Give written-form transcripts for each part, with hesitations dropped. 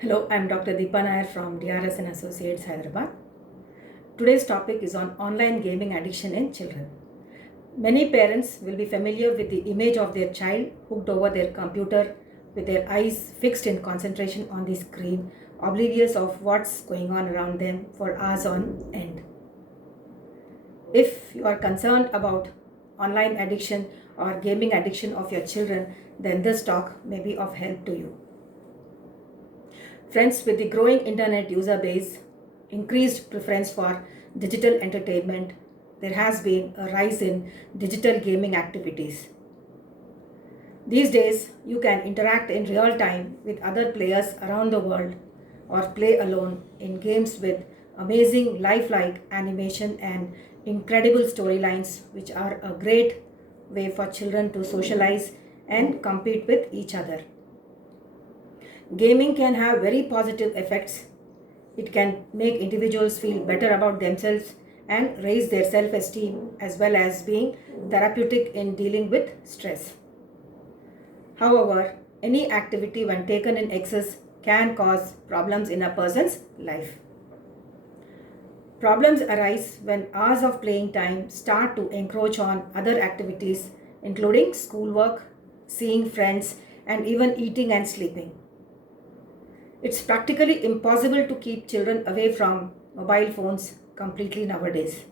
Hello, I'm Dr. Deepa Nair from DRS and Associates, Hyderabad. Today's topic is on online gaming addiction in children. Many parents will be familiar with the image of their child hooked over their computer with their eyes fixed in concentration on the screen, oblivious of what's going on around them for hours on end. If you are concerned about online addiction or gaming addiction of your children, then this talk may be of help to you. Friends, with the growing internet user base, increased preference for digital entertainment, there has been a rise in digital gaming activities. These days, you can interact in real time with other players around the world or play alone in games with amazing lifelike animation and incredible storylines, which are a great way for children to socialize and compete with each other. Gaming can have very positive effects. It can make individuals feel better about themselves and raise their self esteem, as well as being therapeutic in dealing with stress. However, any activity, when taken in excess, can cause problems in a person's life. Problems arise when hours of playing time start to encroach on other activities, including schoolwork, seeing friends, and even eating and sleeping. It's practically impossible to keep children away from mobile phones completely nowadays.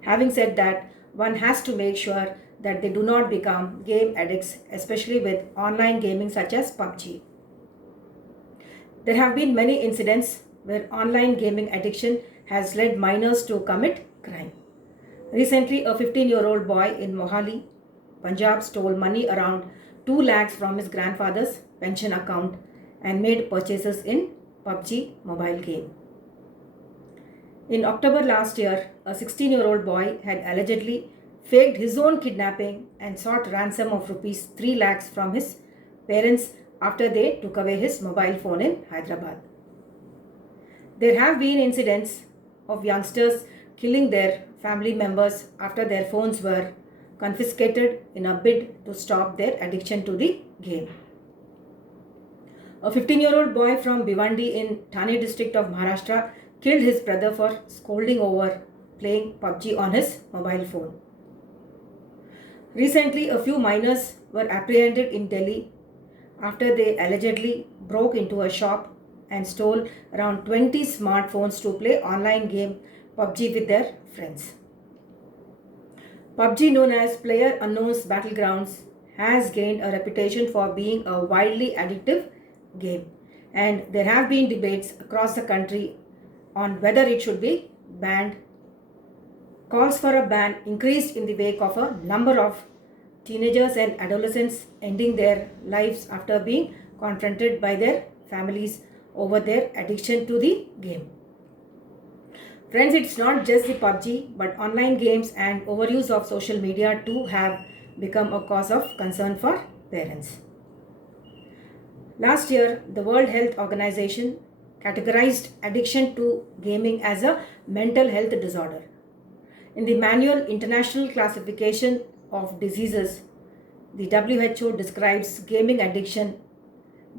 Having said that, one has to make sure that they do not become game addicts, especially with online gaming such as PUBG. There have been many incidents where online gaming addiction has led minors to commit crime. Recently, a 15-year-old boy in Mohali, Punjab stole money around 2 lakhs from his grandfather's pension account and made purchases in PUBG mobile game. In October last year, a 16-year-old boy had allegedly faked his own kidnapping and sought ransom of rupees 3 lakhs from his parents after they took away his mobile phone in Hyderabad. There have been incidents of youngsters killing their family members after their phones were confiscated in a bid to stop their addiction to the game. A 15-year-old boy from Bhiwandi in Thane district of Maharashtra killed his brother for scolding over playing PUBG on his mobile phone. Recently, a few minors were apprehended in Delhi after they allegedly broke into a shop and stole around 20 smartphones to play online game PUBG with their friends. PUBG, known as Player Unknown's Battlegrounds, has gained a reputation for being a wildly addictive game, and there have been debates across the country on whether it should be banned. Calls for a ban increased in the wake of a number of teenagers and adolescents ending their lives after being confronted by their families over their addiction to the game. Friends, it's not just the PUBG, but online games and overuse of social media too have become a cause of concern for parents. Last year, the World Health Organization categorized addiction to gaming as a mental health disorder. In the Manual International Classification of Diseases, the WHO describes gaming addiction,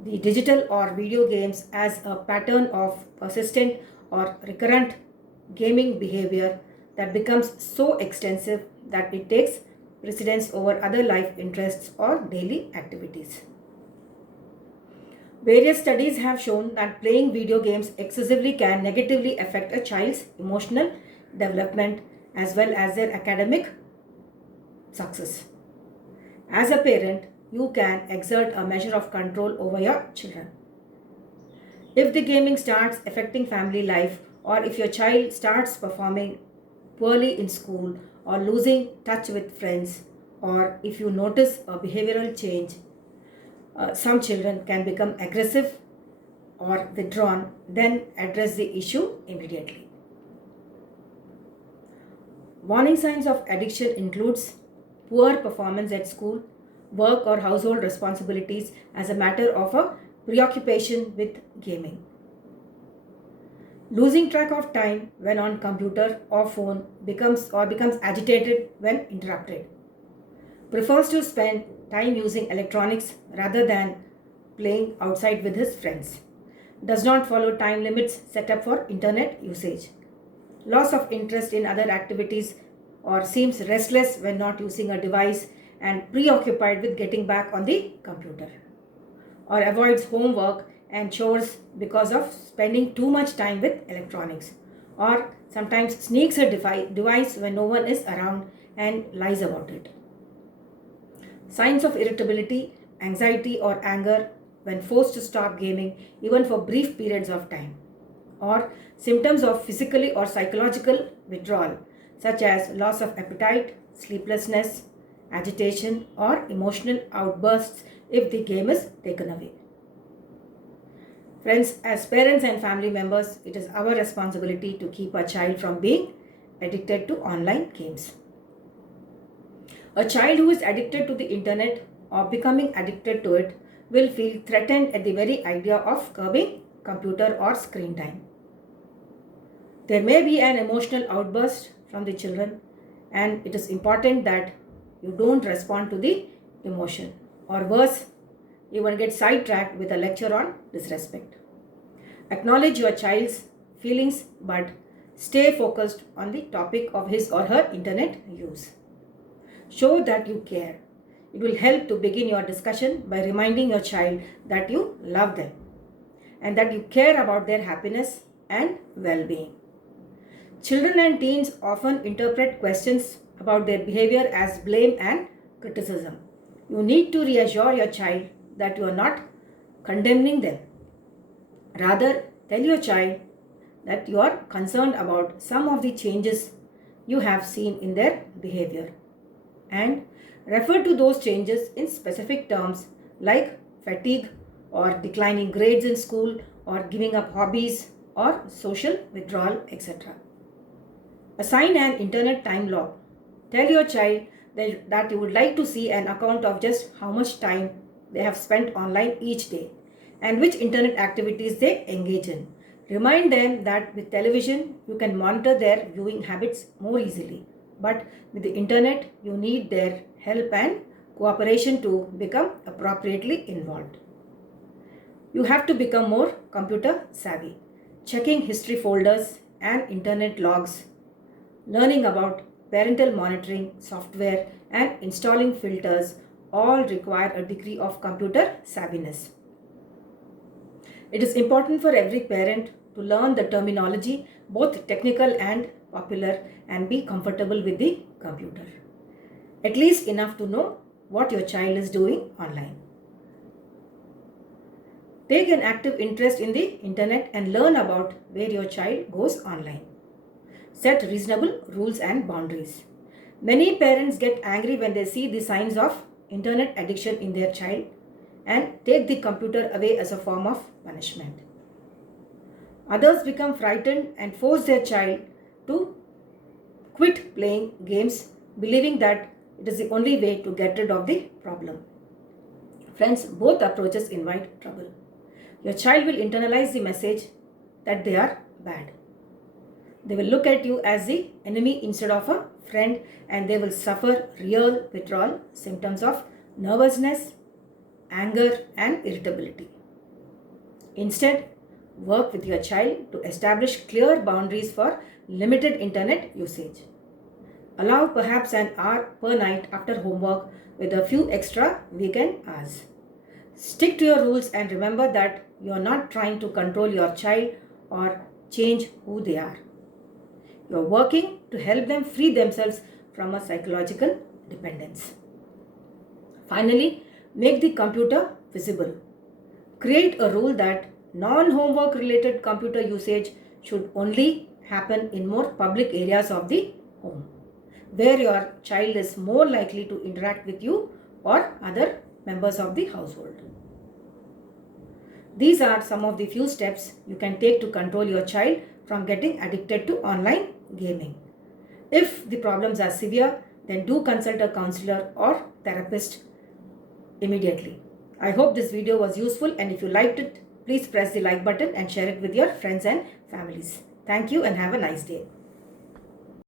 the digital or video games, as a pattern of persistent or recurrent gaming behavior that becomes so extensive that it takes precedence over other life interests or daily activities. Various studies have shown that playing video games excessively can negatively affect a child's emotional development as well as their academic success. As a parent, you can exert a measure of control over your children. If the gaming starts affecting family life, or if your child starts performing poorly in school or losing touch with friends, or if you notice a behavioral change, some children can become aggressive or withdrawn, then address the issue immediately. Warning signs of addiction includes poor performance at school, work or household responsibilities as a matter of a preoccupation with gaming. Losing track of time when on computer or phone becomes agitated when interrupted. Prefers to spend time using electronics rather than playing outside with his friends. does not follow time limits set up for internet usage, loss of interest in other activities, or seems restless when not using a device and preoccupied with getting back on the computer, or avoids homework and chores because of spending too much time with electronics, or sometimes sneaks a device when no one is around and lies about it. Signs of irritability, anxiety, or anger when forced to stop gaming, even for brief periods of time, or symptoms of physically or psychological withdrawal, such as loss of appetite, sleeplessness, agitation, or emotional outbursts if the game is taken away. Friends, as parents and family members, it is our responsibility to keep our child from being addicted to online games. A child who is addicted to the internet or becoming addicted to it will feel threatened at the very idea of curbing computer or screen time. There may be an emotional outburst from the children, and it is important that you don't respond to the emotion, or worse, even get sidetracked with a lecture on disrespect. Acknowledge your child's feelings, but stay focused on the topic of his or her internet use. Show that you care. It will help to begin your discussion by reminding your child that you love them and that you care about their happiness and well-being. Children and teens often interpret questions about their behavior as blame and criticism. You need to reassure your child that you are not condemning them. Rather, tell your child that you are concerned about some of the changes you have seen in their behavior, and refer to those changes in specific terms like fatigue or declining grades in school or giving up hobbies or social withdrawal, etc. Assign an internet time log. Tell your child that you would like to see an account of just how much time they have spent online each day and which internet activities they engage in. Remind them that with television you can monitor their viewing habits more easily, but with the internet you need their help and cooperation to become appropriately involved. You have to become more computer savvy, checking history folders and internet logs, learning about parental monitoring software, and installing filters all require a degree of computer savviness. It is important for every parent to learn the terminology, both technical and popular, and be comfortable with the computer. At least enough to know what your child is doing online. Take an active interest in the internet and learn about where your child goes online. Set reasonable rules and boundaries. Many parents get angry when they see the signs of internet addiction in their child and take the computer away as a form of punishment. Others become frightened and force their child to quit playing games, believing that it is the only way to get rid of the problem. Friends, both approaches invite trouble. Your child will internalize the message that they are bad. They will look at you as the enemy instead of a friend, and they will suffer real withdrawal symptoms of nervousness, anger, and irritability. Instead, work with your child to establish clear boundaries for limited internet usage. Allow perhaps an hour per night after homework with a few extra weekend hours. Stick to your rules and remember that you are not trying to control your child or change who they are. You are working to help them free themselves from a psychological dependence. Finally, make the computer visible. Create a rule that non-homework related computer usage should only happen in more public areas of the home, where your child is more likely to interact with you or other members of the household. These are some of the few steps you can take to control your child from getting addicted to online gaming. If the problems are severe, then do consult a counselor or therapist immediately. I hope this video was useful, and if you liked it, please press the like button and share it with your friends and families. Thank you and have a nice day.